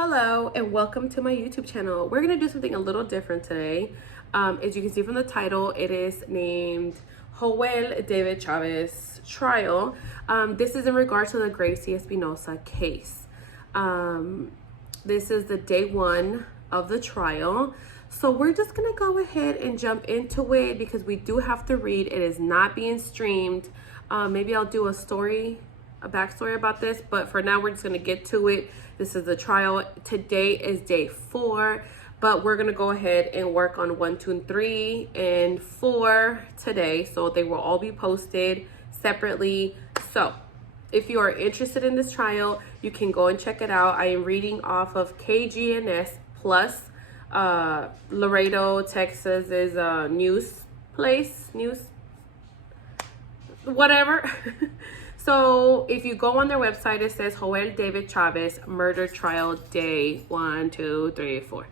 Hello and welcome to my YouTube channel. We're going to do something a little different today. As you can see from the title, it is named Joel David Chavez trial. This is in regards to the Gray Espinoza case. This is the day one of the trial. So we're just going to go ahead and jump into it because we do have to read. It is not being streamed. Maybe I'll do a backstory about this, but for now we're just going to get to it. This is the trial. Today is day 4, but we're going to go ahead and work on 1, 2, and 3 and 4 today, so they will all be posted separately. So if you are interested in this trial, you can go and check it out. I am reading off of KGNS plus Laredo, Texas's news, whatever. So if you go on their website, it says Joel David Chavez murder trial day 1, 2, 3, 4.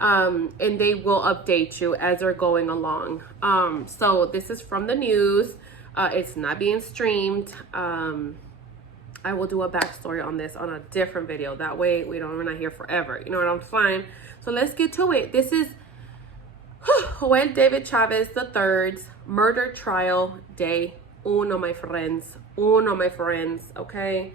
And they will update you as they're going along. So this is from the news. It's not being streamed. I will do a backstory on this on a different video. That way we're not here forever. You know what I'm saying? So let's get to it. This is Joel David Chavez III's murder trial day 1, my friends. Okay,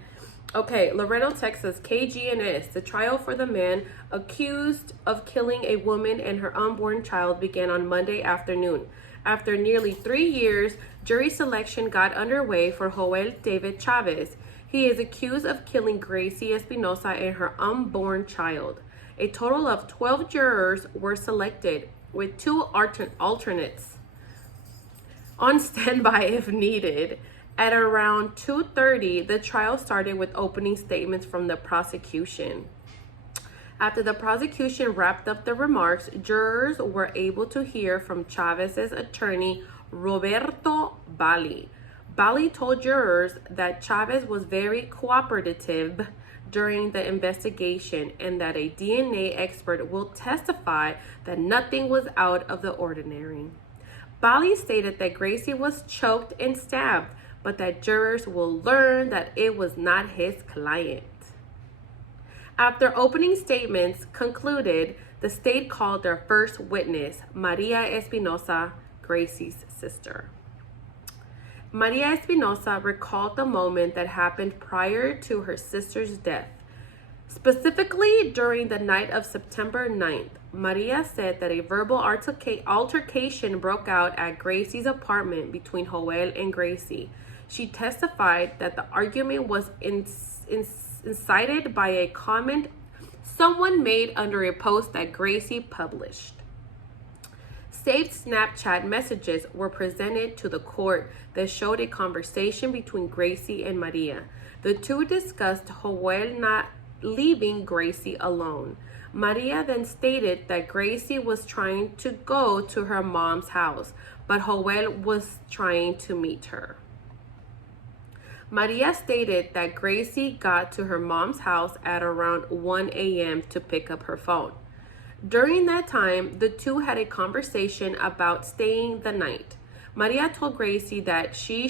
Laredo, Texas, KGNS. The trial for the man accused of killing a woman and her unborn child began on Monday afternoon. After nearly 3 years, jury selection got underway for Joel David Chavez. He is accused of killing Gray Espinoza and her unborn child. A total of 12 jurors were selected, with 2 alternates on standby if needed. At around 2:30, the trial started with opening statements from the prosecution. After the prosecution wrapped up the remarks, jurors were able to hear from Chavez's attorney, Roberto Bali. Bali told jurors that Chavez was very cooperative during the investigation and that a DNA expert will testify that nothing was out of the ordinary. Bali stated that Gracie was choked and stabbed, but that jurors will learn that it was not his client. After opening statements concluded, the state called their first witness, Maria Espinoza, Gracie's sister. Maria Espinoza recalled the moment that happened prior to her sister's death. Specifically, during the night of September 9th, Maria said that a verbal altercation broke out at Gracie's apartment between Joel and Gracie. She testified that the argument was incited by a comment someone made under a post that Gracie published. Saved Snapchat messages were presented to the court that showed a conversation between Gracie and Maria. The two discussed Joel not leaving Gracie alone. Maria then stated that Gracie was trying to go to her mom's house, but Joel was trying to meet her. Maria stated that Gracie got to her mom's house at around 1 a.m. to pick up her phone. During that time, the two had a conversation about staying the night. Maria told Gracie that she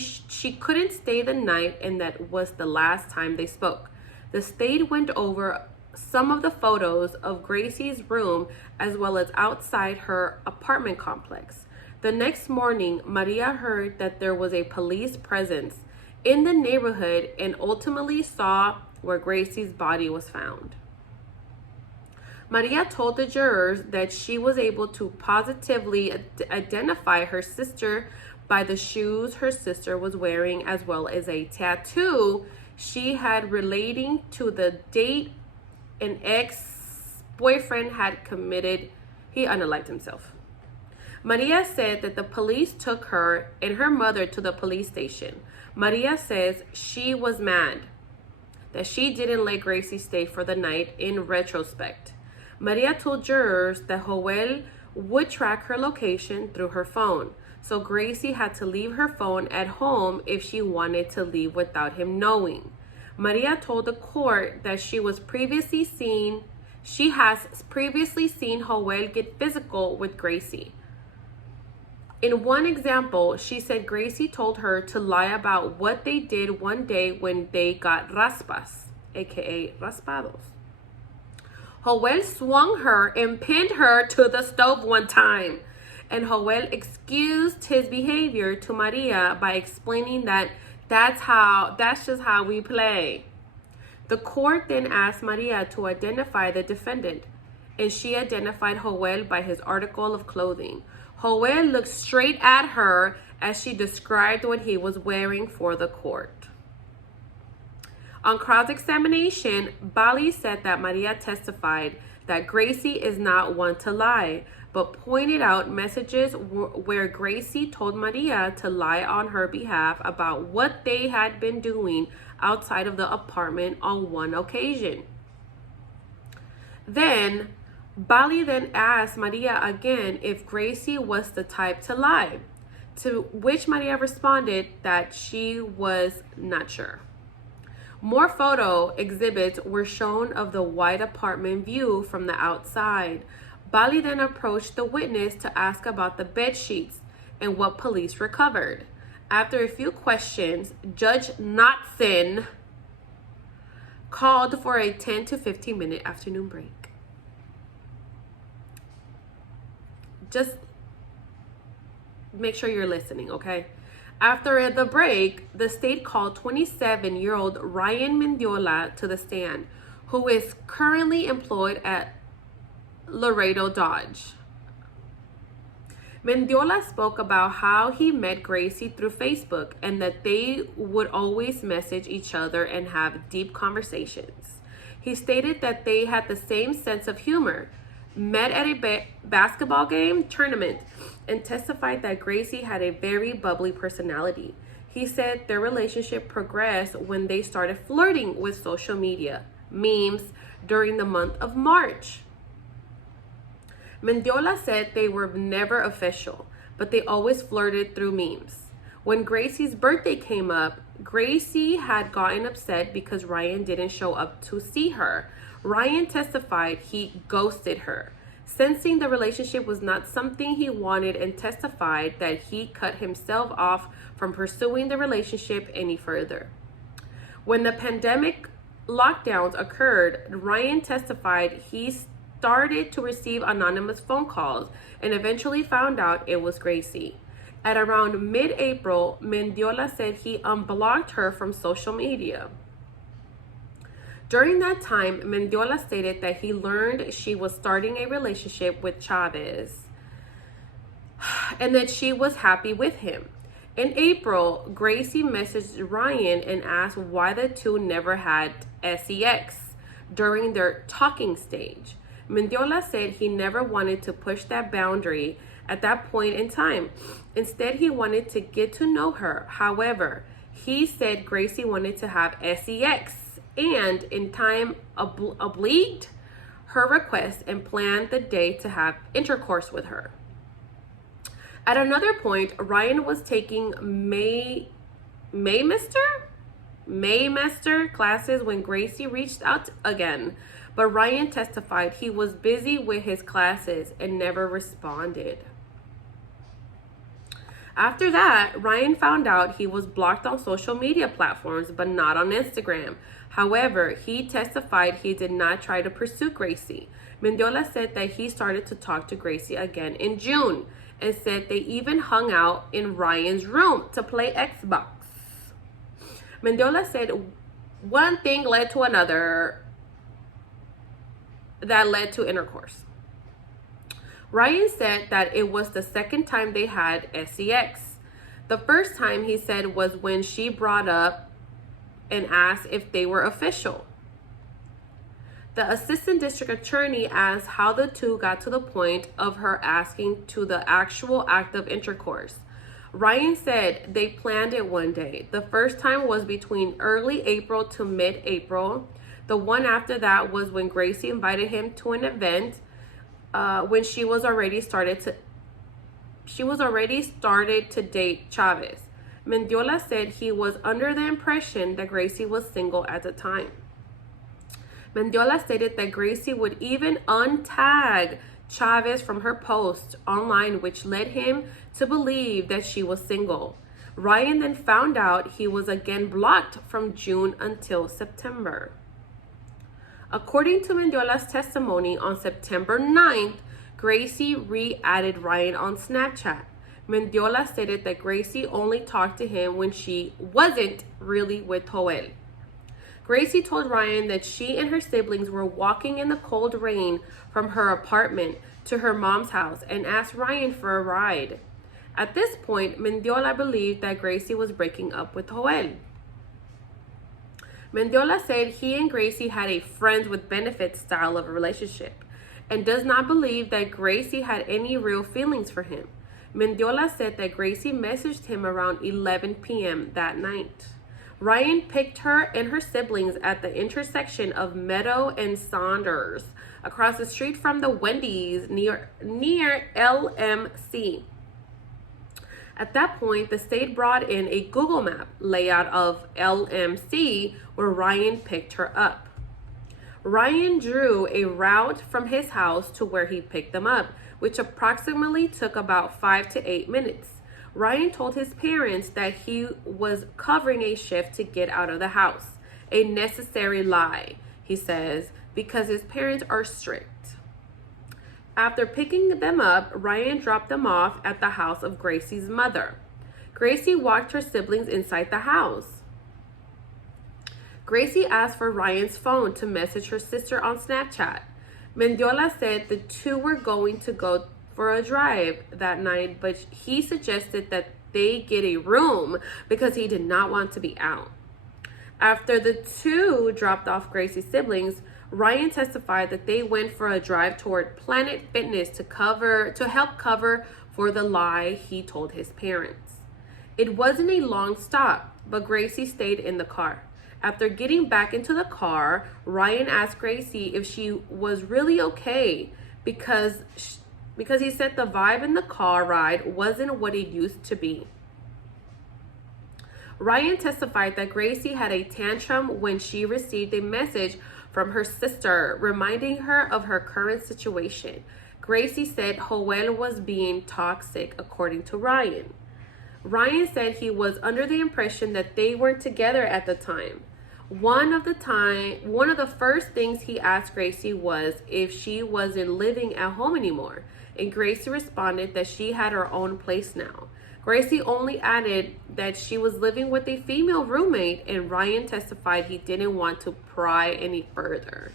couldn't stay the night and that was the last time they spoke. The state went over some of the photos of Gracie's room as well as outside her apartment complex. The next morning, Maria heard that there was a police presence in the neighborhood and ultimately saw where Gracie's body was found. Maria told the jurors that she was able to positively identify her sister by the shoes her sister was wearing as well as a tattoo she had relating to the date an ex-boyfriend had committed. He unalived himself. Maria said that the police took her and her mother to the police station. Maria says she was mad that she didn't let Gracie stay for the night in retrospect. Maria told jurors that Joel would track her location through her phone, so Gracie had to leave her phone at home if she wanted to leave without him knowing. Maria told the court that she has previously seen Joel get physical with Gracie. In one example, she said Gracie told her to lie about what they did one day when they got raspas, aka raspados. Joel swung her and pinned her to the stove one time. And Joel excused his behavior to Maria by explaining that that's just how we play. The court then asked Maria to identify the defendant, and she identified Joel by his article of clothing. Joel looked straight at her as she described what he was wearing for the court. On cross-examination, Bali said that Maria testified that Gracie is not one to lie, but pointed out messages where Gracie told Maria to lie on her behalf about what they had been doing outside of the apartment on one occasion. Then, Bali then asked Maria again if Gracie was the type to lie, to which Maria responded that she was not sure. More photo exhibits were shown of the white apartment view from the outside. Bali then approached the witness to ask about the bed sheets and what police recovered. After a few questions, Judge Knotson called for a 10 to 15 minute afternoon break. Just make sure you're listening, okay? After the break, the state called 27-year-old Ryan Mendiola to the stand, who is currently employed at Laredo Dodge. Mendiola spoke about how he met Gracie through Facebook and that they would always message each other and have deep conversations. He stated that they had the same sense of humor, met at a basketball game tournament, and testified that Gracie had a very bubbly personality. He said their relationship progressed when they started flirting with social media memes during the month of March. Mendiola said they were never official, but they always flirted through memes. When Gracie's birthday came up, Gracie had gotten upset because Ryan didn't show up to see her. Ryan testified he ghosted her, sensing the relationship was not something he wanted, and testified that he cut himself off from pursuing the relationship any further. When the pandemic lockdowns occurred, Ryan testified he started to receive anonymous phone calls and eventually found out it was Gracie. At around mid-April, Mendiola said he unblocked her from social media. During that time, Mendiola stated that he learned she was starting a relationship with Chavez and that she was happy with him. In April, Gracie messaged Ryan and asked why the two never had sex during their talking stage. Mendiola said he never wanted to push that boundary at that point in time. Instead, he wanted to get to know her. However, he said Gracie wanted to have sex and in time obliged her request and planned the day to have intercourse with her. At another point, Ryan was taking Maymaster classes when Gracie reached out again, but Ryan testified he was busy with his classes and never responded. After that, Ryan found out he was blocked on social media platforms, but not on Instagram. However, he testified he did not try to pursue Gracie. Mendiola said that he started to talk to Gracie again in June and said they even hung out in Ryan's room to play Xbox. Mendiola said one thing led to another that led to intercourse. Ryan said that it was the second time they had sex. The first time, he said, was when she brought up and asked if they were official. The assistant district attorney asked how the two got to the point of her asking to the actual act of intercourse. Ryan said they planned it one day. The first time was between early April to mid-April. The one after that was when Gracie invited him to an event when she was already started to date Chavez. Mendiola said he was under the impression that Gracie was single at the time. Mendiola stated that Gracie would even untag Chavez from her post online, which led him to believe that she was single. Ryan then found out he was again blocked from June until September. According to Mendiola's testimony, on September 9th, Gracie re-added Ryan on Snapchat. Mendiola stated that Gracie only talked to him when she wasn't really with Joel. Gracie told Ryan that she and her siblings were walking in the cold rain from her apartment to her mom's house and asked Ryan for a ride. At this point, Mendiola believed that Gracie was breaking up with Joel. Mendiola said he and Gracie had a friends with benefits style of a relationship and does not believe that Gracie had any real feelings for him. Mendiola said that Gracie messaged him around 11 p.m. that night. Ryan picked her and her siblings at the intersection of Meadow and Saunders, across the street from the Wendy's near LMC. At that point, the state brought in a Google Map layout of LMC where Ryan picked her up. Ryan drew a route from his house to where he picked them up, which approximately took about 5 to 8 minutes. Ryan told his parents that he was covering a shift to get out of the house. A necessary lie, he says, because his parents are strict. After picking them up, Ryan dropped them off at the house of Gracie's mother. Gracie walked her siblings inside the house. Gracie asked for Ryan's phone to message her sister on Snapchat. Mendiola said the two were going to go for a drive that night, but he suggested that they get a room because he did not want to be out. After the two dropped off Gracie's siblings, Ryan testified that they went for a drive toward Planet Fitness to help cover for the lie he told his parents. It wasn't a long stop, but Gracie stayed in the car. After getting back into the car, Ryan asked Gracie if she was really okay because he said the vibe in the car ride wasn't what it used to be. Ryan testified that Gracie had a tantrum when she received a message from her sister reminding her of her current situation. Gracie said Joel was being toxic, according to Ryan. Ryan said he was under the impression that they weren't together at the time. One of the first things he asked Gracie was if she wasn't living at home anymore, and Gracie responded that she had her own place now. Gracie only added that she was living with a female roommate, and Ryan testified he didn't want to pry any further.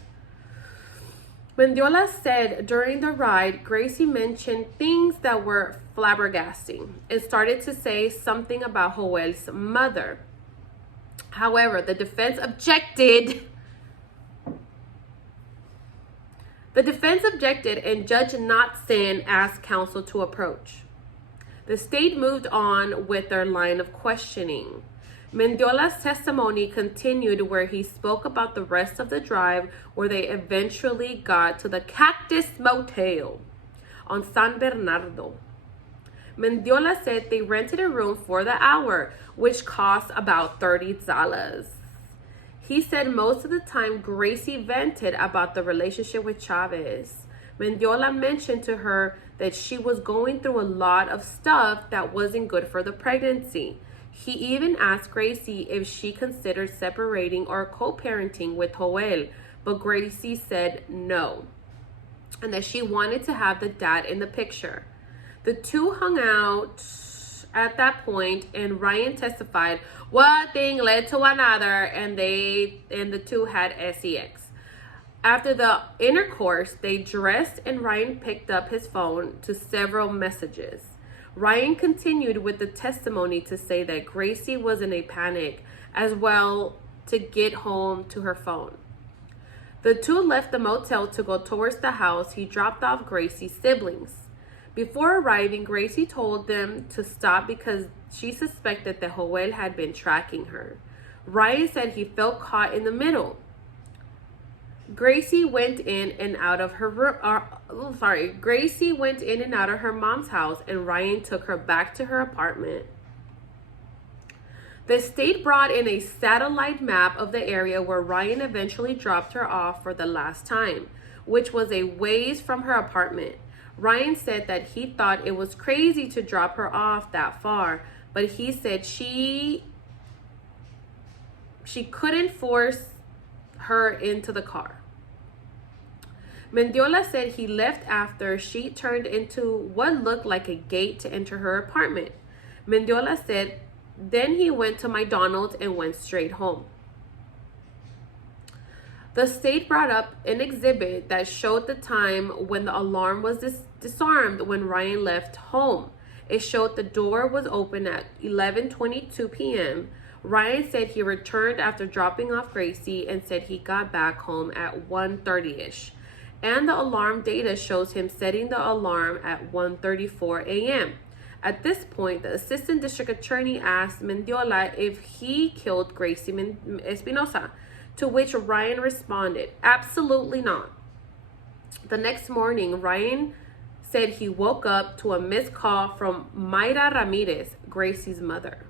Mendiola said during the ride, Gracie mentioned things that were flabbergasting and started to say something about Joel's mother. However, the defense objected. And Judge Knotson asked counsel to approach. The state moved on with their line of questioning. Mendiola's testimony continued where he spoke about the rest of the drive where they eventually got to the Cactus Motel on San Bernardo. Mendiola said they rented a room for the hour, which cost about $30. He said most of the time Gracie vented about the relationship with Chavez. Mendiola mentioned to her that she was going through a lot of stuff that wasn't good for the pregnancy. He even asked Gracie if she considered separating or co-parenting with Joel, but Gracie said no, and that she wanted to have the dad in the picture. The two hung out at that point, and Ryan testified one thing led to another, and the two had sex. After the intercourse, they dressed and Ryan picked up his phone to several messages. Ryan continued with the testimony to say that Gracie was in a panic as well to get home to her phone. The two left the motel to go towards the house he dropped off Gracie's siblings. Before arriving, Gracie told them to stop because she suspected that Joel had been tracking her. Ryan said he felt caught in the middle. Gracie went in and out of her mom's house, and Ryan took her back to her apartment. The state brought in a satellite map of the area where Ryan eventually dropped her off for the last time, which was a ways from her apartment. Ryan said that he thought it was crazy to drop her off that far, but he said she couldn't force her into the car. Mendiola said he left after she turned into what looked like a gate to enter her apartment. Mendiola said, then he went to McDonald's and went straight home. The state brought up an exhibit that showed the time when the alarm was disarmed when Ryan left home. It showed the door was open at 11:22 p.m. Ryan said he returned after dropping off Gracie and said he got back home at 1:30ish. And the alarm data shows him setting the alarm at 1:34 a.m. At this point, the assistant district attorney asked Mendiola if he killed Gracie Espinoza, to which Ryan responded, absolutely not. The next morning, Ryan said he woke up to a missed call from Mayra Ramirez, Gracie's mother.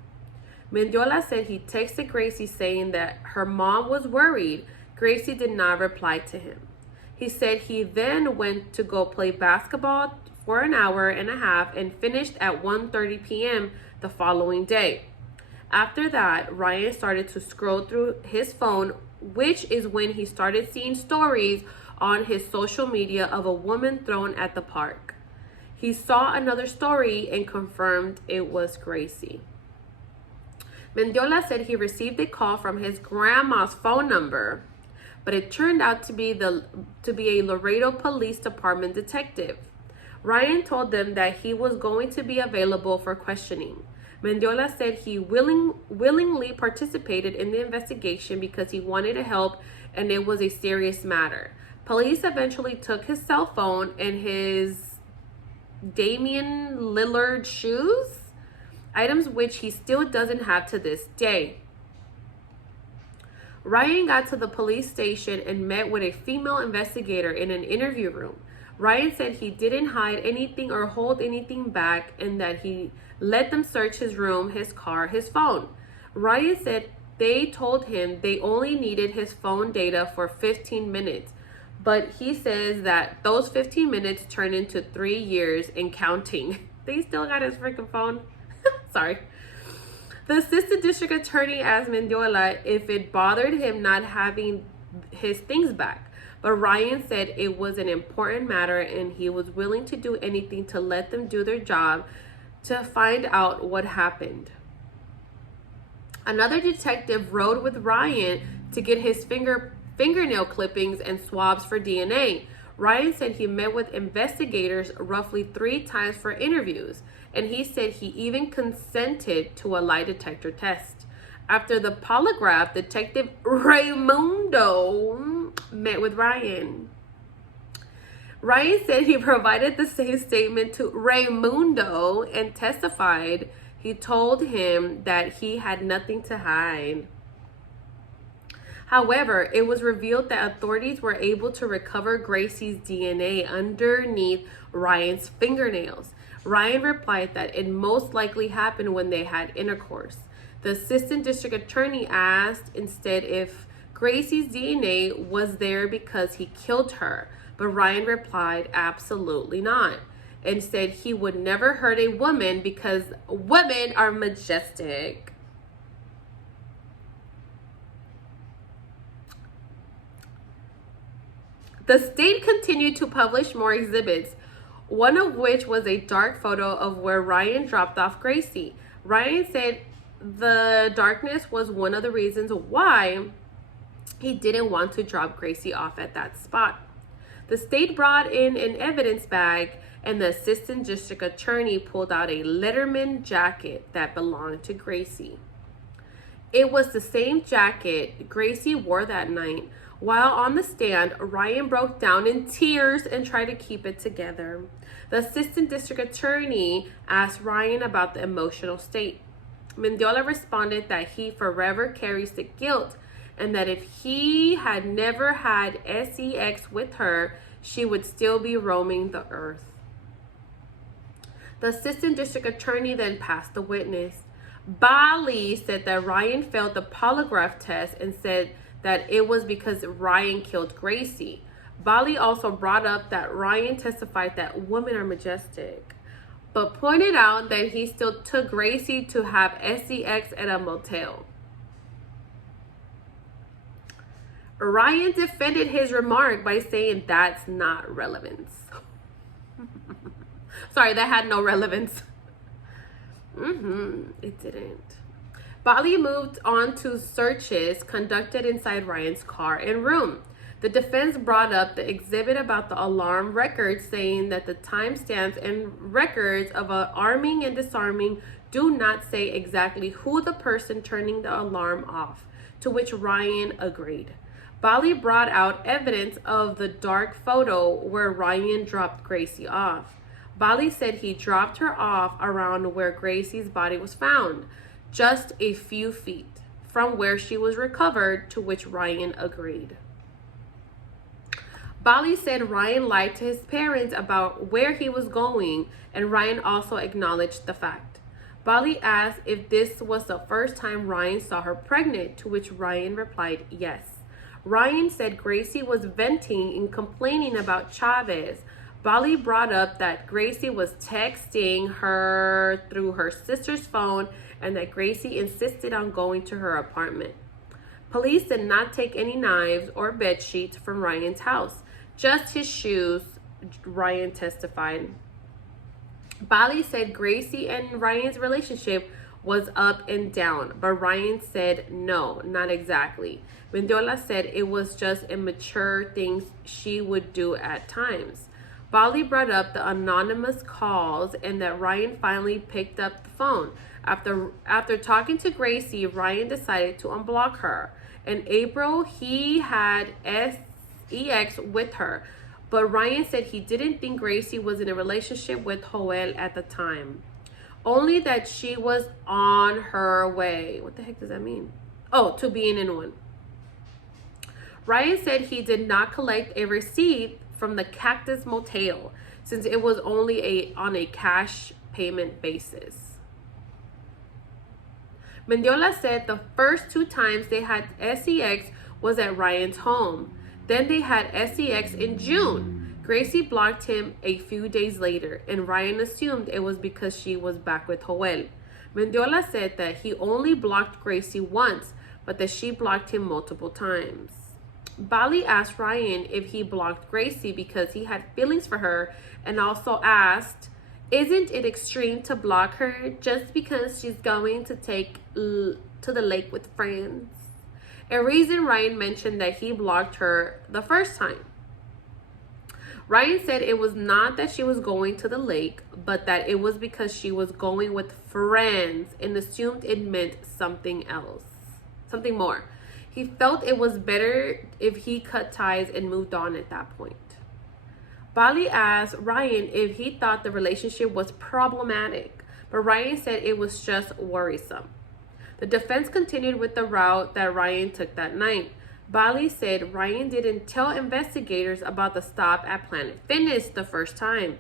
Mendiola said he texted Gracie saying that her mom was worried. Gracie did not reply to him. He said he then went to go play basketball for an hour and a half and finished at 1:30 p.m. the following day. After that, Ryan started to scroll through his phone, which is when he started seeing stories on his social media of a woman thrown at the park. He saw another story and confirmed it was Gracie. Mendiola said he received a call from his grandma's phone number, but it turned out to be a Laredo Police Department detective. Ryan told them that he was going to be available for questioning. Mendiola said he willingly participated in the investigation because he wanted to help and it was a serious matter. Police eventually took his cell phone and his Damian Lillard shoes, items which he still doesn't have to this day. Ryan got to the police station and met with a female investigator in an interview room. Ryan said he didn't hide anything or hold anything back and that he let them search his room, his car, his phone. Ryan said they told him they only needed his phone data for 15 minutes, but he says that those 15 minutes turned into 3 years and counting. They still got his freaking phone. Sorry. The assistant district attorney asked Mendiola if it bothered him not having his things back, but Ryan said it was an important matter and he was willing to do anything to let them do their job to find out what happened. Another detective rode with Ryan to get his fingernail clippings and swabs for DNA. Ryan said he met with investigators roughly 3 times for interviews, and he said he even consented to a lie detector test. After the polygraph, Detective Raimundo met with Ryan. Ryan said he provided the same statement to Raimundo and testified he told him that he had nothing to hide. However, it was revealed that authorities were able to recover Gracie's DNA underneath Ryan's fingernails. Ryan replied that it most likely happened when they had intercourse. The assistant district attorney asked instead if Gracie's DNA was there because he killed her, but Ryan replied absolutely not and said he would never hurt a woman because women are majestic. The state continued to publish more exhibits, one of which was a dark photo of where Ryan dropped off Gracie. Ryan said the darkness was one of the reasons why he didn't want to drop Gracie off at that spot. The state brought in an evidence bag and the assistant district attorney pulled out a Letterman jacket that belonged to Gracie. It was the same jacket Gracie wore that night. While on the stand, Ryan broke down in tears and tried to keep it together. The assistant district attorney asked Ryan about the emotional state. Mendiola responded that he forever carries the guilt and that if he had never had sex with her, she would still be roaming the earth. The assistant district attorney then passed the witness. Bali said that Ryan failed the polygraph test and said that it was because Ryan killed Gracie. Bali also brought up that Ryan testified that women are majestic, but pointed out that he still took Gracie to have sex at a motel. Ryan defended his remark by saying that's not relevance. Sorry, that had no relevance. It didn't. Bali moved on to searches conducted inside Ryan's car and room. The defense brought up the exhibit about the alarm records, saying that the timestamps and records of arming and disarming do not say exactly who the person turning the alarm off, to which Ryan agreed. Bali brought out evidence of the dark photo where Ryan dropped Gracie off. Bali said he dropped her off around where Gracie's body was found, just a few feet from where she was recovered, to which Ryan agreed. Bali said Ryan lied to his parents about where he was going, and Ryan also acknowledged the fact. Bali asked if this was the first time Ryan saw her pregnant, to which Ryan replied yes. Ryan said Gracie was venting and complaining about Chavez. Bali brought up that Gracie was texting her through her sister's phone and that Gracie insisted on going to her apartment. Police did not take any knives or bed sheets from Ryan's house, just his shoes, Ryan testified. Bali said Gracie and Ryan's relationship was up and down, but Ryan said no, not exactly. 𝒍𝒊𝒄𝒌 said it was just immature things she would do at times. Bali brought up the anonymous calls and that Ryan finally picked up the phone. After talking to Gracie, Ryan decided to unblock her. In April, he had sex with her, but Ryan said he didn't think Gracie was in a relationship with Joel at the time. Only that she was on her way. What the heck does that mean? Oh, to being in one. Ryan said he did not collect a receipt from the Cactus Motel since it was only on a cash payment basis. 𝒍𝒊𝒄𝒌 said the first two times they had sex was at Ryan's home. Then they had sex in June. Gracie blocked him a few days later, and Ryan assumed it was because she was back with Joel. 𝒍𝒊𝒄𝒌 said that he only blocked Gracie once, but that she blocked him multiple times. Bali asked Ryan if he blocked Gracie because he had feelings for her, and also asked, isn't it extreme to block her just because she's going to take to the lake with friends? A reason Ryan mentioned that he blocked her the first time. Ryan said it was not that she was going to the lake, but that it was because she was going with friends, and assumed it meant something else, something more. He felt it was better if he cut ties and moved on at that point. Bali asked Ryan if he thought the relationship was problematic, but Ryan said it was just worrisome. The defense continued with the route that Ryan took that night. Bali said Ryan didn't tell investigators about the stop at Planet Fitness the first time,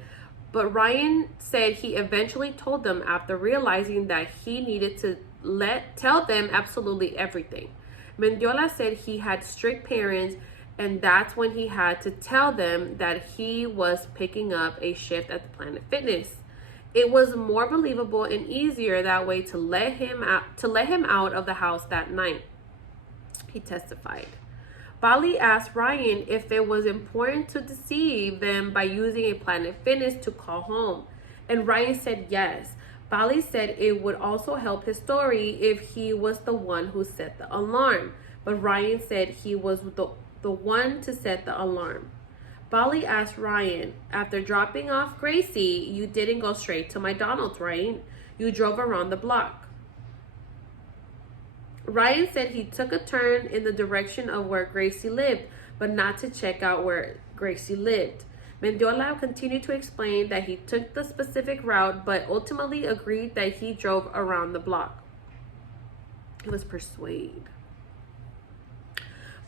but Ryan said he eventually told them after realizing that he needed to tell them absolutely everything. 𝒍𝒊𝒄𝒌 said he had strict parents, and that's when he had to tell them that he was picking up a shift at the Planet Fitness. It was more believable and easier that way to let him out of the house that night, he testified. Bali asked Ryan if it was important to deceive them by using a Planet Fitness to call home, and Ryan said yes. Bali said it would also help his story if he was the one who set the alarm, but Ryan said he was the one to set the alarm. Bali asked Ryan, after dropping off Gracie, you didn't go straight to McDonald's, right? You drove around the block. Ryan said he took a turn in the direction of where Gracie lived, but not to check out where Gracie lived. 𝒍𝒊𝒄𝒌 continued to explain that he took the specific route, but ultimately agreed that he drove around the block. It was persuade.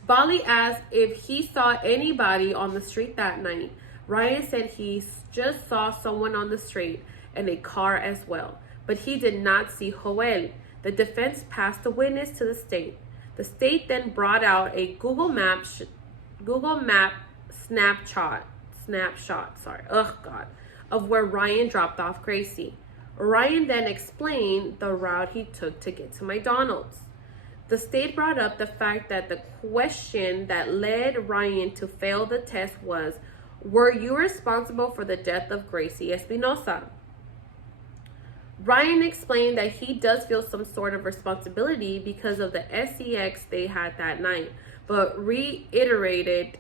Bali asked if he saw anybody on the street that night. Ryan said he just saw someone on the street and a car as well, but he did not see Joel. The defense passed the witness to the state. The state then brought out a Google Map snapshot of where Ryan dropped off Gracie. Ryan then explained the route he took to get to McDonald's. The state brought up the fact that the question that led Ryan to fail the test was, were you responsible for the death of Gray Espinoza? Ryan explained that he does feel some sort of responsibility because of the sex they had that night, but reiterated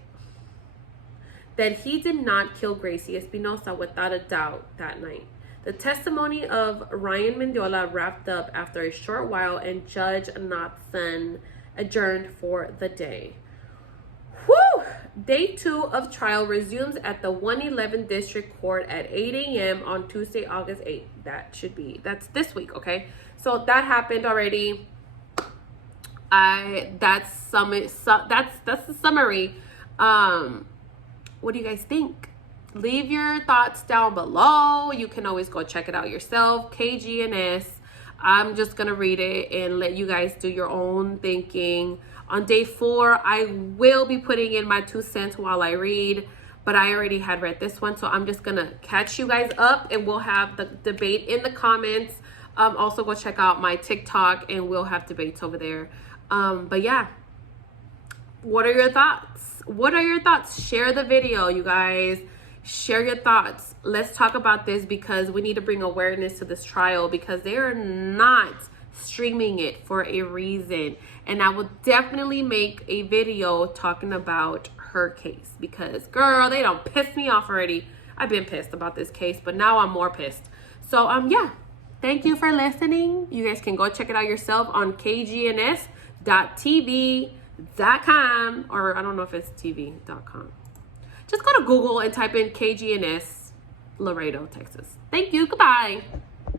that he did not kill Gray Espinoza without a doubt that night. The testimony of Ryan Mendiola wrapped up after a short while, and Judge Natson adjourned for the day. Whew! Day 2 of trial resumes at the 111 District Court at 8 a.m. on Tuesday, August 8th. That's this week, okay? So that happened already. That's the summary. What do you guys think? Leave your thoughts down below. You can always go check it out yourself. KGNS. I'm just gonna read it and let you guys do your own thinking. On day 4, I will be putting in my 2 cents while I read, but I already had read this one, so I'm just gonna catch you guys up, and we'll have the debate in the comments. Also go check out my TikTok, and we'll have debates over there. But yeah, what are your thoughts? What are your thoughts? Share the video, you guys. Share your thoughts. Let's talk about this, because we need to bring awareness to this trial, because they are not streaming it for a reason. And I will definitely make a video talking about her case, because girl, they don't piss me off already. I've been pissed about this case, but now I'm more pissed. So yeah, thank you for listening. You guys can go check it out yourself on kgns.tv.com, or I don't know if it's tv.com. Just go to Google and type in KGNS Laredo, Texas. Thank you. Goodbye.